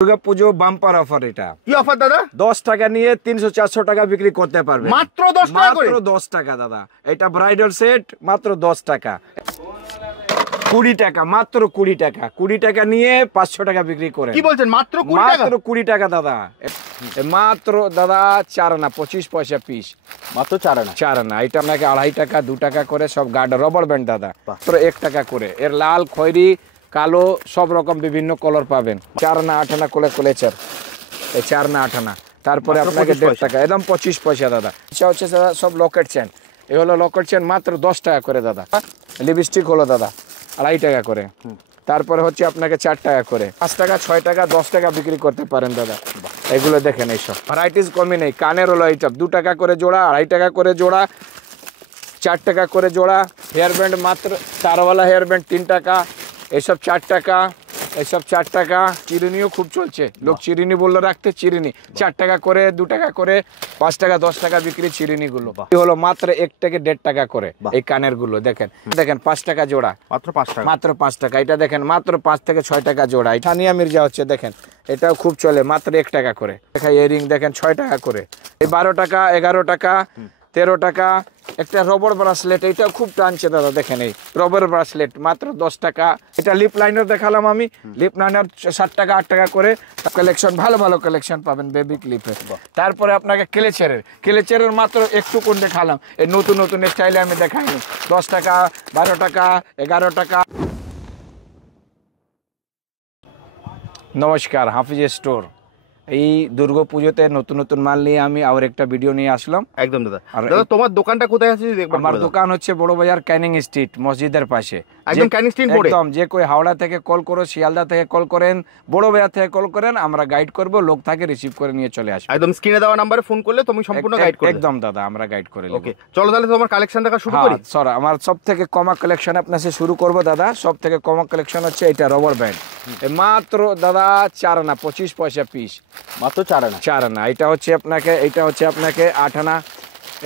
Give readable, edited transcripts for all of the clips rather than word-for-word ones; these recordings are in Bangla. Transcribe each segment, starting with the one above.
Durga Puja bumper offer. এটা কি অফার দাদা? 10 টাকা নিয়ে 300-400 টাকা বিক্রি করতে পারবে মাত্র 10 টাকা করে। মাত্র 10 টাকা দাদা। এটা ব্রাইডাল সেট মাত্র 10 টাকা। 20 টাকা, মাত্র 20 টাকা। 20 টাকা নিয়ে 500 টাকা বিক্রি করে। কি বলছেন? মাত্র 20 টাকা? মাত্র 20 টাকা দাদা। মাত্র দাদা 4 আনা 25 পয়সা পিস। মাত্র 4 আনা। 4 আনা। এটা আপনাকে 2.5 টাকা 2 টাকা করে সব গার্ড রবার ব্যান্ড দাদা। মাত্র 1 টাকা করে। এর লাল, খয়েরি, কালো সব রকম বিভিন্ন কালার পাবেন। 4 আনা 8 আনা করে কলেচার। এই 4 আনা 8 আনা। তারপরে আপনাকে 1.5 টাকা, একদম 25 পয়সা দাদা। এটা হচ্ছে দাদা সব লকেট চেন। এই হলো লকেট চেন মাত্র 10 টাকা করে দাদা। লিপস্টিক হলো দাদা 2.5 টাকা করে। তারপরে হচ্ছে আপনাকে 4 টাকা করে। 5 টাকা, 6 টাকা, 10 টাকা বিক্রি করতে পারেন দাদা। এগুলো দেখেন, এইসব ভ্যারাইটিস কমই নেই। কানের হলো এইসব 2 টাকা করে জোড়া, 2.5 টাকা করে জোড়া, 4 টাকা করে জোড়া। হেয়ার ব্যান্ড মাত্র তারওয়ালা হেয়ার ব্যান্ড 3 টাকা, এইসব 4 টাকা, এইসব 4 টাকা। চিরুনিও খুব চলছে, লোক চিরুনি বললো রাখতে, চিরুনি 4 টাকা করে, 2 টাকা করে, 5 টাকা 10 টাকা বিক্রি চিরুনি গুলো। হলো মাত্র 1 থেকে 1.5 টাকা করে। এই কানের গুলো দেখেন, দেখেন 5 টাকা জোড়া, মাত্র 5 টাকা। মাত্র 5 টাকা। এটা দেখেন মাত্র 5 থেকে 6 টাকা জোড়া। সানিয়া মির্জা হচ্ছে দেখেন, এটাও খুব চলে, মাত্র 1 টাকা করে। দেখা ইয়ারিং দেখেন 6 টাকা করে। এই 12 টাকা, 11 টাকা, 13 টাকা। একটা রবার ব্রাসলেট, এটাও খুব টানছে দাদা, দেখেন এই রবার ব্রাসলেট মাত্র 10 টাকা। এটা লিপ লাইনার দেখালাম আমি, লিপ লাইনার 7 টাকা 8 টাকা করে। কালেকশন ভালো ভালো কালেকশন পাবেন বেবি ক্লিপের। তারপরে আপনাকে ক্লেচারের মাত্র একটু কোন দেখালাম, এই নতুন নতুন স্টাইলে আমি দেখাইনি। 10 টাকা, 12 টাকা, 11 টাকা। নমস্কার, হাফিজ স্টোর। এই দুর্গা পুজোতে নতুন নতুন মাল নিয়ে আমি আবার একটা ভিডিও নিয়ে আসলাম। একদম দাদা। দাদা তোমার দোকানটা কোথায় আছে যদি একবার? আমার দোকান হচ্ছে বড় বাজার, ক্যানিং স্ট্রিট, মসজিদের পাশে। একদম ক্যানিং স্ট্রিট মোড়ে। একদম, যে কই হাওড়া থেকে কল করো, শিয়ালদা থেকে কল করেন, বড় বাজার থেকে কল করেন, আমরা গাইড করব, লোক থাকে রিসিভ করে নিয়ে চলে আসবে। একদম স্ক্রিনে দেওয়া নম্বরে ফোন করলে তুমি সম্পূর্ণ গাইড করবে। একদম দাদা, আমরা গাইড করে নেব। ওকে, চলো তাহলে তোমার কালেকশন দেখা শুরু করি। স্যার, আমার সবথেকে কমা কালেকশন আপনার সাথে শুরু করব দাদা। সবথেকে কমা কালেকশন হচ্ছে এটা রবার ব্যান্ড। মাত্র দাদা 4 আনা 25 পয়সা পিস। মাত্র 4 আনা। 4 আনা। এটা হচ্ছে আপনাকে 8 আনা।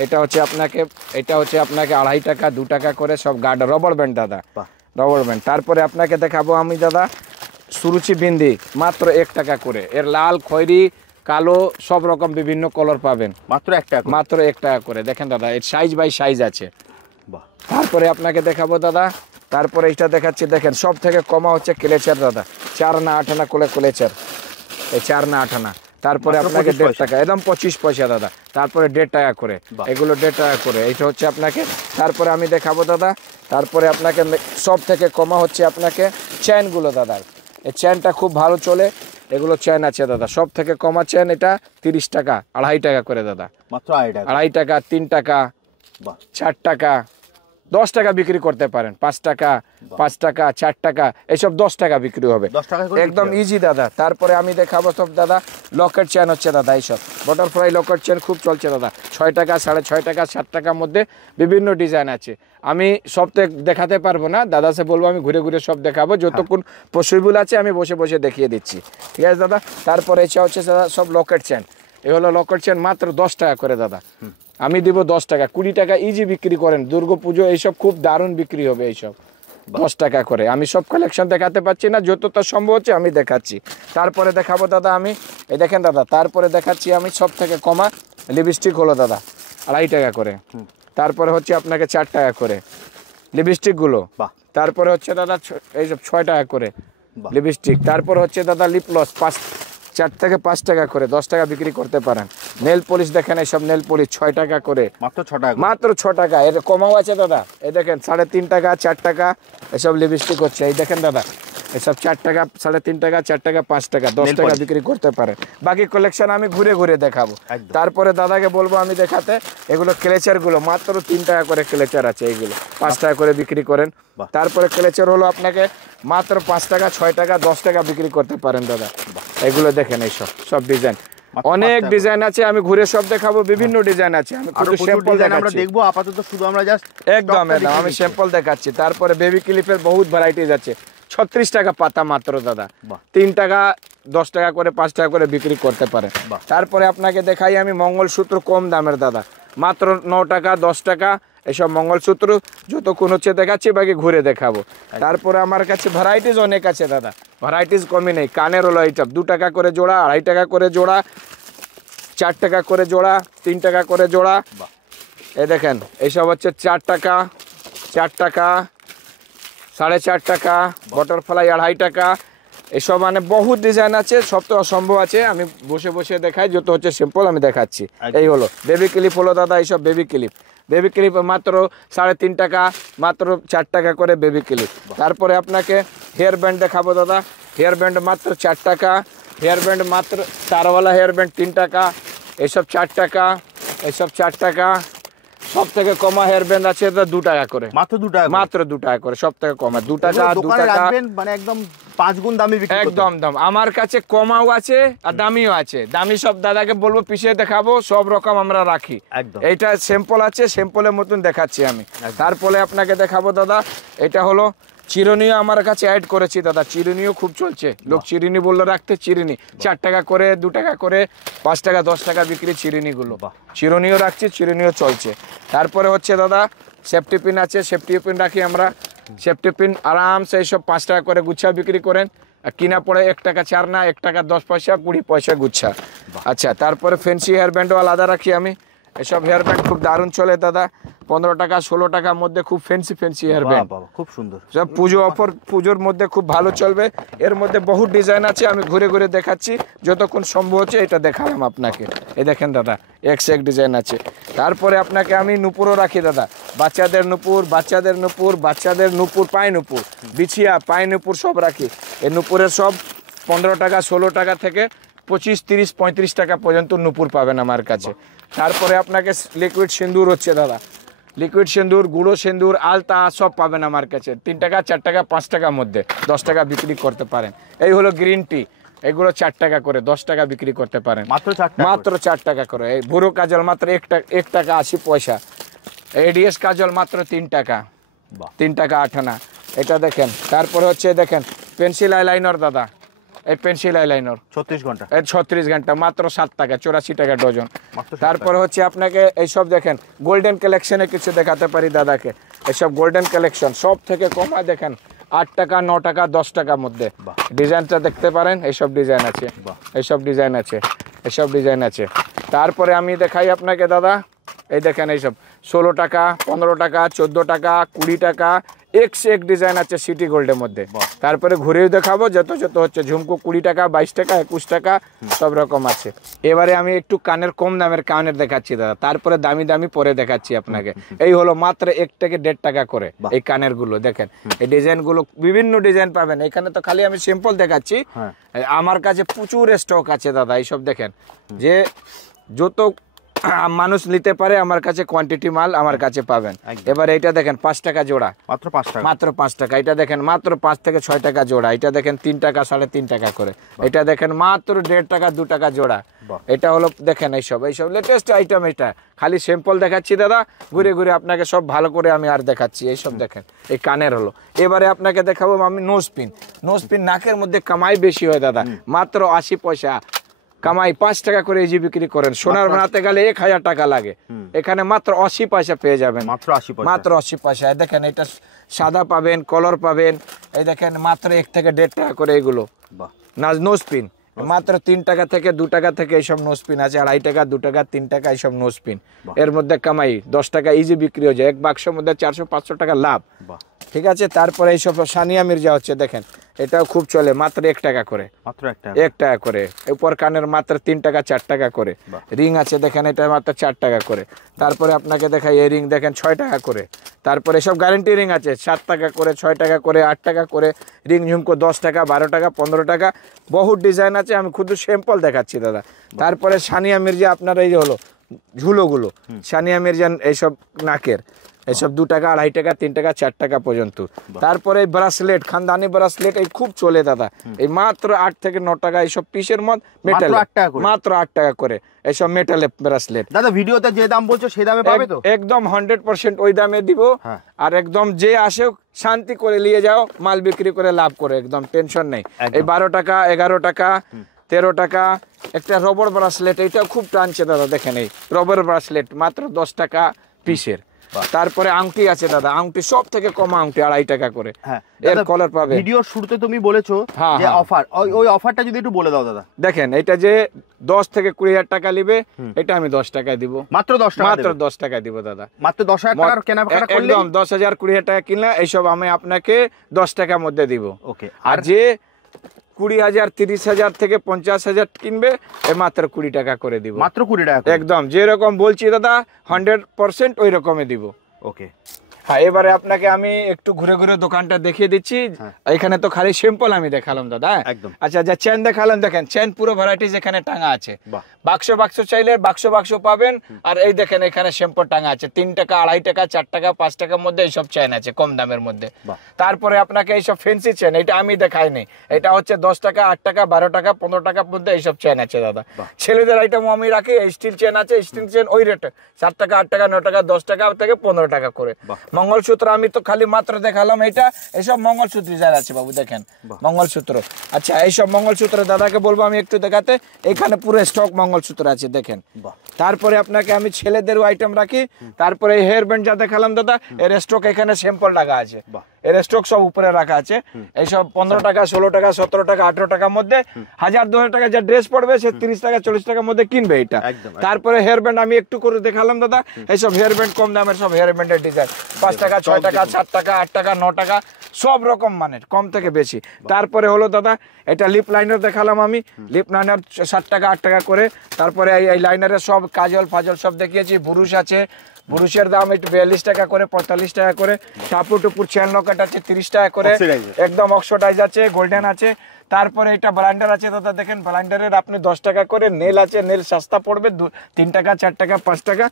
এটা হচ্ছে আপনাকে 2.5 টাকা 2 টাকা করে সব গার্ড রবার ব্যান্ড দাদা, রবার ব্যান্ড। তারপরে আপনাকে দেখাবো আমি দাদা সুরুচি বিন্দি মাত্র 1 টাকা করে। এর লাল, খয়েরি, কালো সব রকম বিভিন্ন কালার পাবেন। মাত্র 1 টাকা। মাত্র 1 টাকা করে। দেখেন দাদা, এর সাইজ বাই সাইজ আছে। তারপরে আপনাকে দেখাবো দাদা, তারপরে এটা দেখাচ্ছি দেখেন, সব থেকে কমা হচ্ছে ক্লেচার দাদা। 4 আনা 8 আনা করে ক্লেচার। এই 4 আনা 8 আনা। তারপরে আপনাকে 1.5 টাকা, একদম 25 পয়সা দাদা। তারপরে 1.5 টাকা করে, এগুলো 1.5 টাকা করে। এইটা হচ্ছে আপনাকে। তারপরে আমি দেখাবো দাদা, তারপরে আপনাকে সব থেকে কমা হচ্ছে আপনাকে চেনগুলো দাদা। এই চেনটা খুব ভালো চলে, এগুলো চেন আছে দাদা। সব থেকে কমা চেন এটা 30 টাকা, 2.5 টাকা করে দাদা। মাত্র 2.5 টাকা। 2.5 টাকা, 3 টাকা, 4 টাকা, 10 টাকা বিক্রি করতে পারেন। 5 টাকা, 5 টাকা, 4 টাকা, এইসব 10 টাকা বিক্রি হবে, একদম ইজি দাদা। তারপরে আমি দেখাবো সব দাদা লকেট চেন হচ্ছে দাদা, এইসব বাটারফ্লাই লকেট চেন খুব চলছে দাদা। 6 টাকা, 6.5 টাকা, 7 টাকার মধ্যে বিভিন্ন ডিজাইন আছে। আমি সব দেখাতে পারবো না, দাদা সে বলবো আমি ঘুরে ঘুরে সব দেখাবো, যতক্ষণ পসিবল আছে আমি বসে বসে দেখিয়ে দিচ্ছি, ঠিক আছে দাদা। তারপরে এটা হচ্ছে দাদা সব লকেট চেন। এ হলো লকেট চেন মাত্র 10 টাকা করে দাদা। আমি দিব 10 টাকা, 20 টাকা ইজি বিক্রি করেন। দুর্গা পুজো এইসব খুব দারুণ বিক্রি হবে এইসব। 10 টাকা করে। আমি সব কালেকশন দেখাতে পারছি না, যতটা সম্ভব হচ্ছে আমি দেখাচ্ছি। তারপরে দেখাবো দাদা আমি, এই দেখেন দাদা, তারপরে দেখাচ্ছি আমি সব থেকে কমা লিপস্টিক হলো দাদা 2.5 টাকা করে। তারপরে হচ্ছে আপনাকে 4 টাকা করে লিপস্টিক গুলো। তারপরে হচ্ছে দাদা এইসব 6 টাকা করে লিপস্টিক। তারপর হচ্ছে দাদা লিপ লস 4 থেকে 5 টাকা করে, 10 টাকা বিক্রি করতে পারেন। নেল পলিশ দেখেন, এইসব নেল পলিশ 6 টাকা করে। মাত্র 6 টাকা। মাত্র 6 টাকা। এর কমাও আছে দাদা। এই দেখেন 3.5 টাকা, 4 টাকা এসব লিপস্টিক হচ্ছে। এই দেখেন দাদা, এসব 4 টাকা, 3.5 টাকা, 4 টাকা, 5 টাকা, 10 টাকা বিক্রি করতে পারেন। বাকি কালেকশন আমি ঘুরে ঘুরে দেখাবো। তারপরে দাদাকে বলবো আমি দেখাতে, এগুলো ক্লেচার গুলো মাত্র 3 টাকা করে ক্লেচার আছে, এইগুলো 5 টাকা করে বিক্রি করেন। তারপরে ক্লেচার হলো আপনাকে মাত্র 5 টাকা, 6 টাকা, 10 টাকা বিক্রি করতে পারেন দাদা। এগুলো দেখেন, এইসব সব ডিজাইন, অনেক ডিজাইন আছে, আমি ঘুরে সব দেখাবো। বিভিন্ন ডিজাইন আছে, আমি শুধু স্যাম্পল দেখাচ্ছি। আমরা দেখবো আপাতত, শুধু আমরা জাস্ট একদম আমি স্যাম্পল দেখাচ্ছি। তারপরে বেবি ক্লিপের বহুত ভ্যারাইটিজ আছে। 36 টাকা পাতা মাত্র দাদা। 3 টাকা, 10 টাকা করে, 5 টাকা করে বিক্রি করতে পারে। তারপরে আপনাকে দেখাই আমি মঙ্গলসূত্র কম দামের দাদা, মাত্র 9 টাকা, 10 টাকা এসব মঙ্গলসূত্র যতক্ষণ হচ্ছে দেখাচ্ছি, বাকি ঘুরে দেখাবো। তারপরে আমার কাছে ভ্যারাইটিস অনেক আছে দাদা। ভ্যারাইটিস কমই নেই। কানের হলো এইসব 2 টাকা করে জোড়া, 2.5 টাকা করে জোড়া, 4 টাকা করে জোড়া, 3 টাকা করে জোড়া। এই দেখেন এইসব হচ্ছে 4 টাকা, 4 টাকা, 4.5 টাকা, বাটারফ্লাই 2.5 টাকা। এসব মানে বহুত ডিজাইন আছে, সব তো অসম্ভব আছে, আমি বসে বসে দেখাই, যত হচ্ছে সিম্পল আমি দেখাচ্ছি। এই হলো বেবি ক্লিপ হলো দাদা, এইসব বেবি ক্লিপ, বেবি ক্লিপ মাত্র 3.5 টাকা, মাত্র 4 টাকা করে বেবি ক্লিপ। তারপরে আপনাকে হেয়ার ব্যান্ড দেখাবো দাদা, হেয়ার ব্যান্ড মাত্র 4 টাকা, হেয়ার ব্যান্ড মাত্র তারওয়ালা হেয়ার ব্যান্ড 3 টাকা, এইসব 4 টাকা, এইসব 4 টাকা। সব থেকে কমা হেয়ার ব্যান্ড আছে 2 টাকা করে, মাত্র 2 টাকা, মাত্র 2 টাকা করে, সব থেকে কমা 2 টাকা, 2 দোকানে টাকা রাখবেন মানে একদম 5 গুণ দামে বিক্রি করতে। একদম দাম। আমার কাছে কমাও আছে আর দামিও আছে, দামি সব দাদাকে বলবো পিছিয়ে দেখাবো, সব রকম আমরা রাখি। একদম। এইটা স্যাম্পল আছে, স্যাম্পলের মতন দেখাচ্ছি আমি। তারপরে আপনাকে দেখাবো দাদা, এটা হলো চিরুনিও আমার কাছে অ্যাড করেছি দাদা, চিরুনিও খুব চলছে, লোক চিরুনি বললো রাখতে, চিরুনি 4 টাকা করে, 2 টাকা করে, 5 টাকা 10 টাকা বিক্রি চিরুনিগুলো, চিরুনিও রাখছি, চিরুনিও চলছে। তারপরে হচ্ছে দাদা সেফটি পিন আছে, সেফটি পিন রাখি আমরা, সেফটি পিন আরামসে এইসব 5 টাকা করে গুচ্ছা বিক্রি করেন, আর কিনা পড়ে 1 টাকা 4 না, 1 টাকা 10 পয়সা, 20 পয়সা গুচ্ছা। আচ্ছা, তারপরে ফ্যান্সি হেয়ার ব্যান্ডও আলাদা রাখি আমি, এসব হেয়ার ব্যান্ড খুব দারুণ চলে দাদা, 15 টাকা 16 টাকার মধ্যে খুব ফ্যান্সি ফ্যান্সি হেয়ার ব্যান্ড, খুব সুন্দর, সব পুজো অফার, পুজোর মধ্যে খুব ভালো চলবে। এর মধ্যে বহুত ডিজাইন আছে, আমি ঘুরে ঘুরে দেখাচ্ছি যতক্ষণ সম্ভব হচ্ছে, এটা দেখালাম আপনাকে। এই দেখেন দাদা, এক ডিজাইন আছে। তারপরে আপনাকে আমি নুপুরও রাখি দাদা, বাচ্চাদের নুপুর, বাচ্চাদের নুপুর, বাচ্চাদের নুপুর, পায়ে নুপুর, বিছিয়া পায়ে নুপুর সব রাখি। এই নুপুরের সব 15 টাকা 16 টাকা থেকে 25, 30, 35 টাকা পর্যন্ত নুপুর পাবেন আমার কাছে। তারপরে আপনাকে লিকুইড সিঁদুর হচ্ছে দাদা, লিকুইড সিঁদুর, গুঁড়ো সিঁদুর, আলতা সব পাবেন আমার কাছে 3 টাকা 4 টাকা 5 টাকার মধ্যে, 10 টাকা বিক্রি করতে পারেন। এই হলো গ্রিন টি, এগুলো 4 টাকা করে, 10 টাকা বিক্রি করতে পারেন, মাত্র 4 টাকা, মাত্র 4 টাকা করে। এই ভুরো কাজল মাত্র 1 টাকা 80 পয়সা, এডিএস কাজল মাত্র 3 টাকা, 3 টাকা 8 আনা। এটা দেখেন। তারপরে হচ্ছে দেখেন পেন্সিল আইলাইনার দাদা, এই পেন্সিল আইলাইনার 36 ঘন্টা, এই 36 ঘন্টা মাত্র 7 টাকা, 84 টাকা ডজন। তারপরে হচ্ছে আপনাকে এইসব দেখেন গোল্ডেন কালেকশনে কিছু দেখাতে পারি দাদাকে, এইসব গোল্ডেন কালেকশন সব থেকে কমা দেখেন 8 টাকা 9 টাকা 10 টাকার মধ্যে। ডিজাইনটা দেখতে পারেন, এইসব ডিজাইন আছে, এইসব ডিজাইন আছে, এইসব ডিজাইন আছে। তারপরে আমি দেখাই আপনাকে দাদা, এই দেখেন এইসব 16 টাকা 15 টাকা 14 টাকা 20 টাকা, এক ডিজাইন আছে সিটি গোল্ডের মধ্যে। তারপরে ঘুরেও দেখাবো যত যত হচ্ছে, ঝুমকো 20 টাকা 22 টাকা 21 টাকা সব রকম আছে। এবারে আমি একটু কানের কম দামের কানের দেখাচ্ছি দাদা, তারপরে দামি দামি পরে দেখাচ্ছি আপনাকে। এই হলো মাত্র 1 থেকে 1.5 টাকা করে এই কানের গুলো দেখেন, এই ডিজাইন গুলো বিভিন্ন ডিজাইন পাবেন। এখানে তো খালি আমি সিম্পল দেখাচ্ছি, আমার কাছে প্রচুর স্টক আছে দাদা। এইসব দেখেন যে যত মানুষ নিতে পারে আমার কাছে কোয়ান্টিটি মাল আমার কাছে পাবেন। এবার এইটা দেখেন 5 টাকা জোড়া, মাত্র 5 টাকা, মাত্র 5 টাকা। এটা দেখেন মাত্র 5 থেকে 6 টাকা জোড়া। এটা দেখেন 3 টাকা 3.5 টাকা করে। এটা দেখেন মাত্র 1.5 টাকা 2 টাকা জোড়া। এটা হলো দেখেন এইসব এইসব লেটেস্ট আইটেম। এটা খালি স্যাম্পল দেখাচ্ছি দাদা, ঘুরে ঘুরে আপনাকে সব ভালো করে আমি আর দেখাচ্ছি। এইসব দেখেন এই কানের হলো। এবারে আপনাকে দেখাবো আমি নোজ পিন। নোজ পিন নাকের মধ্যে কামাই বেশি হয় দাদা, মাত্র 80 পয়সা কামাই, 5 টাকা করে ইজি বিক্রি করেন। সোনার বানাতে গেলে 1000 টাকা লাগে, এখানে মাত্র 80 পয়সা পেয়ে যাবেন, মাত্র 80 পয়সা, মাত্র 80 পয়সা। দেখেন এটা সাদা পাবেন, কলর পাবেন। এই দেখেন মাত্র 1 থেকে 1.5 টাকা করে এগুলো নোজ পিন, মাত্র 3 টাকা থেকে 2 টাকা থেকে এইসব নোজ পিন আছে, 2.5 টাকা 2 টাকা 3 টাকা এইসব নোজ পিন। এর মধ্যে কামাই 10 টাকা ইজি বিক্রি হয়ে যায়, এক বাক্সের মধ্যে 400-500 টাকা লাভ। ঠিক আছে। তারপরে এইসব সানিয়া মির্জা হচ্ছে দেখেন, এটাও খুব চলে, মাত্র 1 টাকা করে, মাত্র 1 টাকা করে। উপর কানের মাত্র 3 টাকা 4 টাকা করে। রিং আছে দেখেন, এটা মাত্র 4 টাকা করে। তারপরে আপনাকে দেখাই এই রিং দেখেন 6 টাকা করে। তারপরে সব গ্যারান্টি রিং আছে 7 টাকা করে, 6 টাকা করে, 8 টাকা করে। রিং ঝুমকো 10 টাকা 12 টাকা 15 টাকা, বহুত ডিজাইন আছে, আমি শুধু স্যাম্পল দেখাচ্ছি দাদা। তারপরে সানিয়া মির্জা আপনার এই হলো ঝুলোগুলো, সানিয়া মির্জা এইসব নাকের, এইসব 2 টাকা 2.5 টাকা 3 টাকা 4 টাকা পর্যন্ত। তারপরে ব্রাসলেট, খানদানি ব্রাসলেট এই খুব চলে দাদা, এই মাত্র 8 থেকে 9 টাকা। এইসব পিসের মধ্যে মেটাল মাত্র 8 টাকা করে, এইসব মেটালে ব্রাসলেট। দাদা ভিডিওতে যে দাম বলছো সেই দামে পাবে তো? একদম 100% ওই দামে দিব। আর একদম যে আসে শান্তি করে নিয়ে যাও, মাল বিক্রি করে লাভ করে, একদম টেনশন নেই। এই 12 টাকা 11 টাকা 13 টাকা একটা রবার ব্রাসলেট, এইটাও খুব টানছে দাদা। দেখেন এই রবার ব্রাসলেট মাত্র 10 টাকা পিসের, তারপরে আংটি আছে দাদা, আংটি সব থেকে কম আংটি 2.5 টাকা করে। হ্যাঁ, এর কলার পাবে। ভিডিওর শুরুতে তুমি বলেছো হ্যাঁ, যে হ্যাঁ। অফার, ওই অফারটা যদি একটু বলে দাও দাদা। দেখেন এটা যে 10 থেকে 20,000 টাকা নিবে, এটা আমি 10 টাকায় দিব, মাত্র 10 টাকা, মাত্র 10 টাকায় দিব দাদা। মাত্র 10,000 টাকার কেনাকাটা করলে একদম 10,000 20,000 টাকা কিনলে এইসব আমি আপনাকে 10 টাকার মধ্যে দিব। ওকে। আর যে 20,000 30,000 থেকে 50,000 কিনবে এ মাত্র 20 টাকা করে দিব, মাত্র 20 টাকা করে। একদম যেরকম বলছি দাদা 100% ওই রকমই দিব। ওকে। হ্যাঁ, এবারে আপনাকে আমি একটু ঘুরে ঘুরে দোকানটা দেখিয়ে দিচ্ছি। এখানে তো খালি সিম্পল আমি দেখালাম দাদা। একদম। আচ্ছা, যা চেন দেখালাম, দেখেন চেন পুরো ভ্যারাইটিস এখানে টাঙা আছে। বাহ। বাক্স বাক্স চাইলে বাক্স বাক্স পাবেন। আর এই দেখেন এখানে শ্যাম্পুর টাঙা আছে 3 টাকা 2.5 টাকা 4 টাকা 5 টাকার মধ্যে এইসব চেন আছে কম দামের মধ্যে। তারপরে আপনাকে এইসব ফেন্সি চেন, এটা আমি দেখাইনি, এটা হচ্ছে 10 টাকা 8 টাকা 12 টাকা 15 টাকার মধ্যে এইসব চেন আছে দাদা। ছেলেদের আইটেম আমি রাখি, স্টিল চেন আছে, স্টিল চেন ওই রেটে 7 টাকা 8 টাকা 9 টাকা 10 টাকা থেকে 15 টাকা করে। মঙ্গলসূত্র আমি তো খালি মাত্র দেখালাম, এটা এইসব মঙ্গলসূত্র ডিজাইন আছে বাবু, দেখেন মঙ্গলসূত্র। আচ্ছা, এইসব মঙ্গলসূত্র দাদাকে বলবো আমি একটু দেখাতে, এখানে পুরো স্টক মঙ্গলসূত্র আছে দেখেন। তারপরে আপনাকে আমি ছেলেদেরও আইটেম রাখি। তারপরে এই হেয়ার ব্যান্ড যা দেখালাম দাদা, এর স্টক এখানে স্যাম্পল টাকা আছে, এর স্টক সব উপরে রাখা আছে। এইসব 15 টাকা 16 টাকা 17 টাকা 18 টাকার মধ্যে 1000-2000 টাকা যা ড্রেস পড়বে সে 30 টাকা 40 টাকার মধ্যে কিনবে এটা। তারপরে হেয়ার ব্যান্ড আমি একটু করে দেখালাম দাদা, এইসব হেয়ার ব্যান্ড কম দামের সব হেয়ার ব্যান্ডের ডিজাইন 5 টাকা 6 টাকা 7 টাকা 8 টাকা 9 টাকা সব রকম মানের, কম থেকে বেশি। তারপরে হলো দাদা এটা লিপ লাইনার দেখালাম আমি, লিপ লাইনার 7 টাকা 8 টাকা করে। তারপরে এই লাইনারের সব কাজল ফাজল সব দেখিয়েছি। বুরুশ আছে, বুরুশের দাম একটু 42 টাকা করে 45 টাকা করে। টাপুর টুপুর চেন লকেট আছে 30 টাকা করে, একদম অক্সিডাইজ আছে, গোল্ডেন আছে। তারপরে এটা ব্লাইন্ডার আছে দাদা, দেখেন ব্লাইন্ডারের আপনি 10 টাকা করে। নেল আছে, নেল সস্তা পড়বে 3 টাকা 4 টাকা 5 টাকা।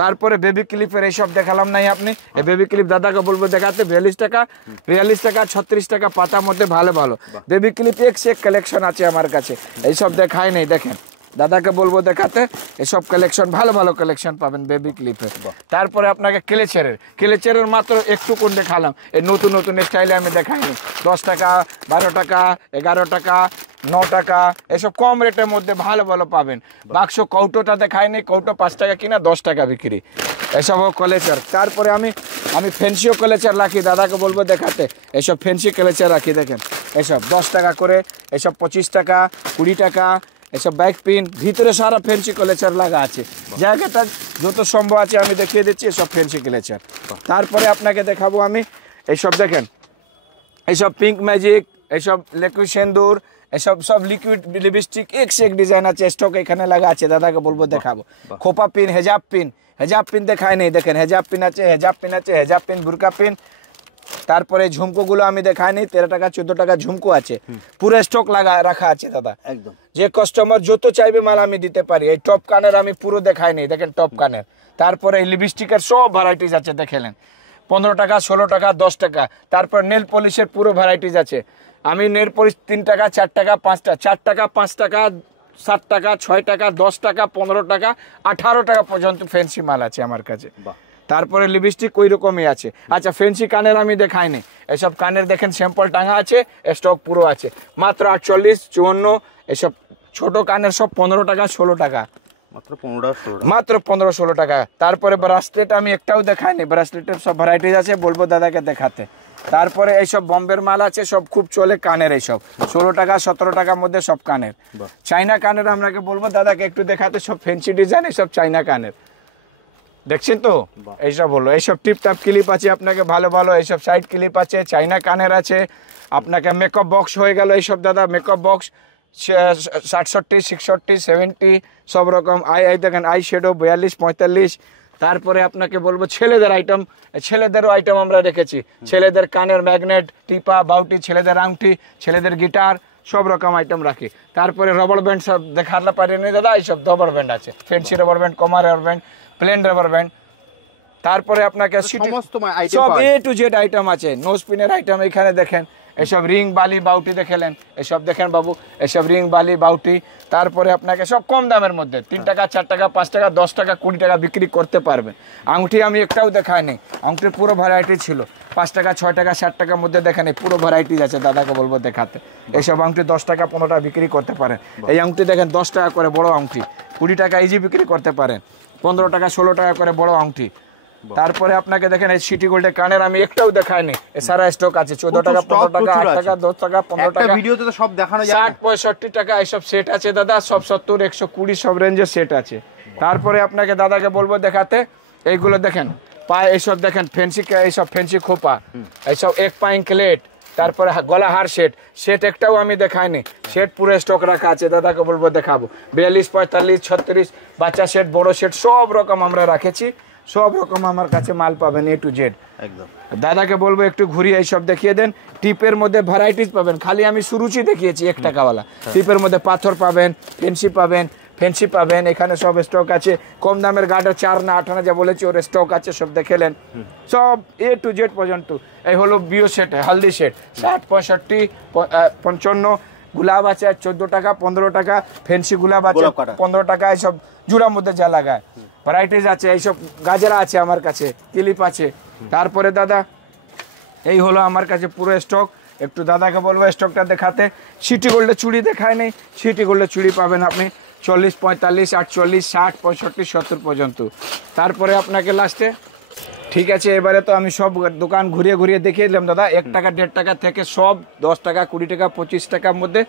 তারপরে বেবি ক্লিপের এইসব দেখালাম নাই আপনি, এই বেবি ক্লিপ দাদাকে বলবো দেখাতে 42 টাকা 42 টাকা 36 টাকা পাতার মধ্যে ভালো ভালো বেবি ক্লিপ এক সে কালেকশন আছে আমার কাছে, এইসব দেখাই নেই। দেখেন দাদাকে বলবো দেখাতে, এসব কালেকশন ভালো ভালো কালেকশন পাবেন বেবি ক্লিপের। তারপরে আপনাকে ক্লেচারের মাত্র একটু কোন দেখালাম, এই নতুন নতুন স্টাইলে আমি দেখাইনি। 10 টাকা 12 টাকা 11 টাকা 9 টাকা এসব কম রেটের মধ্যে ভালো ভালো পাবেন। বাক্স কৌটোটা দেখাইনি, কৌটো 5 টাকা কিনা 10 টাকা বিক্রি, এসব ক্লেচার। তারপরে আমি ফেন্সিও ক্লেচার রাখি, দাদাকে বলবো দেখাতে, এসব ফেন্সি ক্লেচার রাখি। দেখেন এসব 10 টাকা করে, এসব 25 টাকা 20 টাকা, এসব ব্যাক পিন ভিতরে সারা ফেন্সি ক্লেচার লাগা আছে। জায়গাটা যত সম্ভব আছে আমি দেখিয়ে দিচ্ছি, এসব ফেন্সি ক্লেচার। তারপরে আপনাকে দেখাবো আমি এইসব, দেখেন এইসব পিঙ্ক ম্যাজিক, এইসব লিকুইড সেন্দুর, এসব সব লিকুইড লিপস্টিক এক সে এক ডিজাইন আছে, স্টক এখানে লাগা আছে, দাদাকে বলবো দেখাবো। খোপা পিন, হেজাব পিন দেখায় নেই, দেখেন হেজাব পিন আছে, হেজাব পিন বুরকা পিন। তারপরে ঝুমকোগুলো আমি দেখাইনি, 13 টাকা 14 টাকা ঝুমকো আছে, পুরো স্টক রাখা আছে দাদা। একদম যে কাস্টমার যত চাইবে মাল আমি দিতে পারি। এই টপ কানের আমি পুরো দেখাইনি, দেখেন টপ কানের। তারপরে এই লিপস্টিকের সব ভ্যারাইটিস আছে, দেখেন 15 টাকা 16 টাকা 10 টাকা। তারপর নেল পলিশের পুরো ভ্যারাইটিস আছে। আমি নেল পলিশ 3 টাকা 4 টাকা 5 টাকা 4 টাকা 5 টাকা 7 টাকা 6 টাকা 10 টাকা 15 টাকা 18 টাকা পর্যন্ত ফ্যান্সি মাল আছে আমার কাছে। তারপরে লিপস্টিক ওই রকমই আছে। আচ্ছা, ফ্যান্সি কানের আমি দেখাইনি, এসব কানের দেখেন স্যাম্পল টাঙা আছে, স্টক পুরো আছে, মাত্র 48 54। এসব ছোট কানের সব 15 টাকা 16 টাকা, মাত্র 15-16 টাকা। তারপরে ব্রাসলেট আমি একটাও দেখাইনি, ব্রাসলেটের সব ভ্যারাইটিস আছে, বলবো দাদাকে দেখাতে। তারপরে এইসব বম্বের মাল আছে, সব খুব চলে কানের, এইসব 16 টাকা 17 টাকার মধ্যে সব কানের। চাইনা কানের আপনাকে বলবো দাদাকে একটু দেখাতে, সব ফ্যান্সি ডিজাইন, এইসব চাইনা কানের দেখছেন তো। এইসব হলো, এইসব টিপটাপ ক্লিপ আছে আপনাকে ভালো ভালো, এইসব সাইড ক্লিপ আছে, চাইনা কানের আছে। আপনাকে মেকআপ বক্স হয়ে গেল এইসব দাদা, মেকআপ বক্স 60 60 70 সব রকম। দেখেন আই শ্যাডো 42 45। তারপরে আপনাকে বলবো ছেলেদের আইটেম, ছেলেদেরও আইটেম আমরা রেখেছি। ছেলেদের কানের ম্যাগনেট, টিপা বাউটি, ছেলেদের আংটি, ছেলেদের গিটার, সব রকম আইটেম রাখি। তারপরে রবার ব্যান্ড সব দেখাতে পারিনি দাদা, এইসব রবার ব্যান্ড আছে, ফেন্সি রবার ব্যান্ড, কমা rubber band, plain rubber band. তারপরে আপনাকে সব এ টু জেড আইটেম আছে। নোজ পিনের আইটেম এখানে দেখেন, এসব রিং বালি বাউটি দেখেলেন, এসব দেখেন বাবু, এসব রিং বালি বাউটি। তারপরে আপনাকে সব কম দামের মধ্যে 3 টাকা 4 টাকা 5 টাকা 10 টাকা 20 টাকা বিক্রি করতে পারবেন। আংটি আমি একটাও দেখাইনি, আংটির পুরো ভ্যারাইটি ছিল, 5 টাকা 6 টাকা 60 টাকার মধ্যে দেখেন, পুরো ভ্যারাইটিস আছে, দাদাকে বলবো দেখাতে। এইসব আংটি 10 টাকা 15 টাকা বিক্রি করতে পারেন। এই আংটি দেখেন 10 টাকা করে বড় আংটি, 20 টাকা ইজি বিক্রি করতে পারেন, 15 টাকা 16 টাকা করে বড় আংটি। তারপরে আপনাকে দেখেন এই সিটি গোল্ডের কানের আমি একটাও দেখাইনি, এ সারা স্টক আছে 14 টাকা, 15 টাকা, 8 টাকা, 10 টাকা, 15 একটা টাকা, ভিডিওতে তো সব দেখানো যায় 60 65 টাকা এইসব সেট আছে দাদা, সব 70 120 সব রেঞ্জের সেট আছে। তারপরে আপনাকে দাদাকে বলবো দেখাতে, এইগুলো দেখেন পায়ে এইসব দেখেন ফ্যান্সি, এইসব ফ্যান্সি খোপা, এইসব এক পাইং ক্লেট, তারপরে গলা হার সেট, সেট একটাও আমি দেখাইনি, সেট পুরো স্টক রাখা আছে, দাদাকে বলবো দেখাবো। 42 45 36 বাচ্চা সেট, বড় সেট সব রকম আমরা রাখেছি, সব রকম আমার কাছে মাল পাবেন A to Z। একদম দাদাকে বলবো একটু ঘুরিয়ে এইসব দেখিয়ে দেন। টিপের মধ্যে ভ্যারাইটিস পাবেন, খালি আমি শুরুচি দেখিয়েছি 1 টাকাওয়ালা। টিপের মধ্যে পাথর পাবেন, ফেন্সি পাবেন, এখানে সব স্টক আছে। কম দামের গার্ডের 4 না 8 না যা বলেছি ওর স্টক আছে, সব দেখেলেন, সব A to Z পর্যন্ত। এই হলো বিও সেট, হালদি সেট 60 65 55, গুলাব আছে 14 টাকা 15 টাকা, ফেন্সি গুলাব আছে গোলাপ কাটা। 15 টাকা, এইসব জুড়ার মধ্যে যা লাগায় ভ্যারাইটিস আছে, এইসব গাজরা আছে আমার কাছে, ক্লিপ আছে। তারপরে দাদা এই হলো আমার কাছে পুরো স্টক, একটু দাদাকে বলবো স্টকটা দেখাতে। সিটি গোল্ডের চুড়ি দেখায় নেই, সিটি গোল্ডের চুড়ি পাবেন আপনি 40 45 48 60 65 70 পর্যন্ত। তারপরে আপনাকে লাস্টে ঠিক আছে, এবারে তো আমি সব দোকান ঘুরিয়ে ঘুরিয়ে দেখিয়ে দিলাম দাদা। 1 টাকা 1.5 টাকা থেকে সব 10 টাকা 20 টাকা 25 টাকার মধ্যে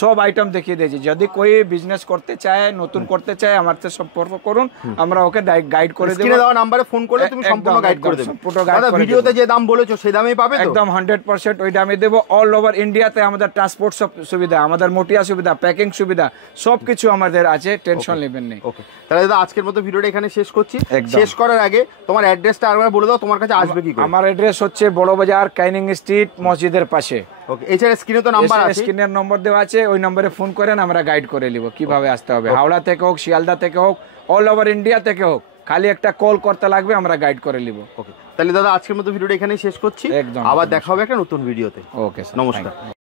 সব আইটেম দেখিয়ে দিয়েছি। যদি কোই বিজনেস করতে চায়, নতুন করতে চায়, আমার সাথে সম্পর্ক করুন, আমরা ওকে গাইড করে দেব। স্ক্রিনে দেওয়া নম্বরে ফোন করলে তুমি সম্পূর্ণ গাইড করে দেবে। দাদা ভিডিওতে যে দাম বলেছো সেই দামেই পাবে তো? একদম 100% ওই দামে দেবো। অল ওভার ইন্ডিয়াতে আমাদের ট্রান্সপোর্ট সুবিধা, আমাদের মোটিয়া সুবিধা, প্যাকিং সুবিধা সবকিছু আমাদের আছে, টেনশন নেবেন নেই। ওকে, তাহলে দাদা আজকের মতো ভিডিওটা এখানে শেষ করছি। একদম। শেষ করার আগে তোমার অ্যাড্রেসটা আরেকবার বলে দাও, তোমার কাছে আসবে কি করে? আমার অ্যাড্রেস হচ্ছে বড় বাজার, কাইনিং স্ট্রিট, মসজিদের পাশে। ওকে, এছাড়া স্ক্রিনে তো নাম্বার আছে, স্ক্রিনের নম্বর দেওয়া আছে, ওই নম্বরে ফোন করেন, আমরা গাইড করে নিব কিভাবে আসতে হবে। হাওড়া থেকে হোক, শিয়ালদা থেকে হোক, অল ওভার ইন্ডিয়া থেকে হোক, খালি একটা কল করতে লাগবে, আমরা গাইড করে নিব। ওকে, তাহলে দাদা আজকের মতো ভিডিওটা এখানেই শেষ করছি। একদম। আবার দেখা হবে একটা নতুন ভিডিওতে। ওকে স্যার, নমস্কার। Thank you.